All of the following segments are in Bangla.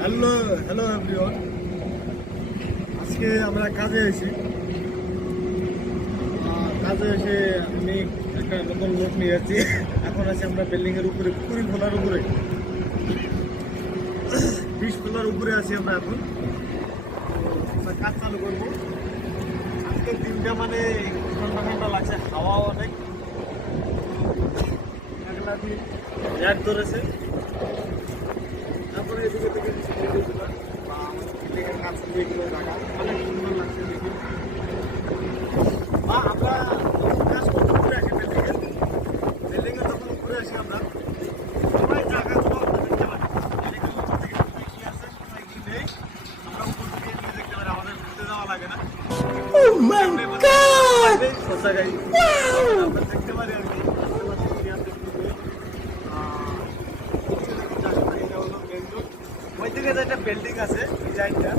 Hello hello everyone. আজকে আমরা কাজে এসে আমি একটা নতুন লোক নিয়ে যাচ্ছি। এখন আছি আমরা বিল্ডিং এর উপরে, 20 ফ্লোর উপরে, 20 ফ্লোর উপরে আছি আমরা। এখন আমরা কাজ চালু করবো। আজকে দিনটা মানে ঠান্ডা ঠান্ডা লাগছে, হাওয়া অনেক, লাইট ধরেছে। তারপরে এদিকে থেকে কাজ এগুলো রাখা অনেক সুন্দর লাগছে দেখি। বা আমরা কাজ করতে ঘুরে আসি বিল্ডিংয়ে যখন ঘুরে আসি আমরা সবাই জায়গাগুলো আমরা দেখতে পারি। বিল্ডিংয়ের উপর থেকে কি আছে কোথায় কি নেই আমরা উপর থেকে নিয়ে দেখতে পারি, আমাদের ঘুরতে যাওয়া লাগে না। সোজা গাড়ি আমরা দেখতে পারি আর কি। ওই দিকে যে একটা বিল্ডিং আছে, ডিজাইনটা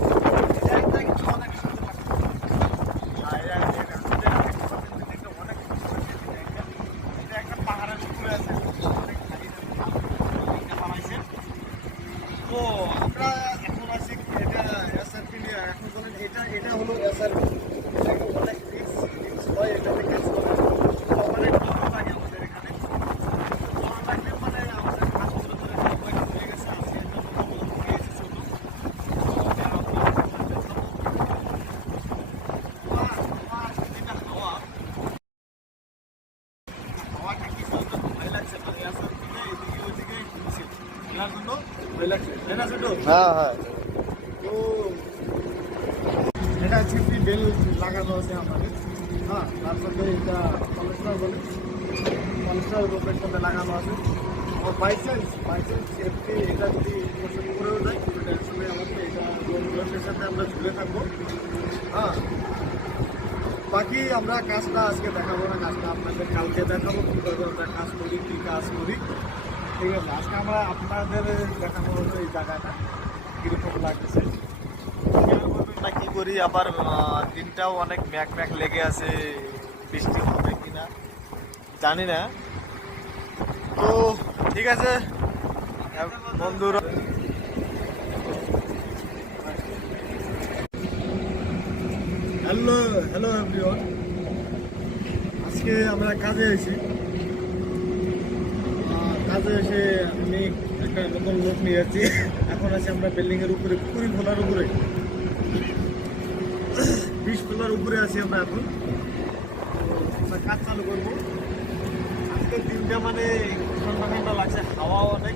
কিন্তু অনেক সুন্দর লাগছে। একটা পাহাড়ের উপরে আছে, বানাইছে। তো আমরা এখন আছি এটা এসআরপি নিয়ে। এখন বলেন এটা হলো এসআরপি, এটাকে অনেক রিস্ক হয়, এটাতে কাজ করে অনেক ভালো লাগে আমাদের এখানে। ভালো লাগলে মানে আমাদের কাজ করে ধরে হয়ে গেছে। আজকে একটা পেয়েছি ছোট হাওয়াটা কি সুন্দর ভয় লাগছে, মানে আসার থেকে এদিকে ওইদিকে ঘুরছে খেলার জন্য ভয় লাগছে, তাই না ছোট? হ্যাঁ হ্যাঁ। তো এটা ছিপি বেল লাগানো আছে আমাদের। হ্যাঁ, তার সাথে এটা পলিস্টার বলে, পলিস্টার রোপের সাথে লাগানো আছে। আর বাই চান্স সেফটি এটা যদি পোষণ করেও যায় কোনো টেনশন নেই আমাদের। এটা লোকের সাথে আমরা ঝুলে থাকবো। হ্যাঁ, বাকি আমরা কাজটা আজকে দেখাবো না, কাজটা আপনাদের কালকে দেখাবো কীভাবে আমরা কাজ করি, কী কাজ করি। ঠিক আছে, আজকে আমরা আপনাদের দেখাবো হলো এই জায়গাটা কীরকম লাগতেছে, আমরা কি করি। আবার দিনটাও অনেক ম্যাক ম্যাক লেগে আছে, বৃষ্টি হবে কিনা জানি না। তো ঠিক আছে বন্ধুরা, হ্যালো হ্যালো এভরিওয়ান। আজকে আমরা কাজে এসে আমি একটা নতুন লোক নিয়ে যাচ্ছি। এখন আছি আমরা বিল্ডিং এর উপরে, 20 ফ্লোর উপরে, 20 ফ্লোর উপরে আছি আমরা। এখন আমরা কাজ চালু করবো। আজকের দিনটা মানে ঠান্ডা ঠান্ডা লাগছে, হাওয়া অনেক,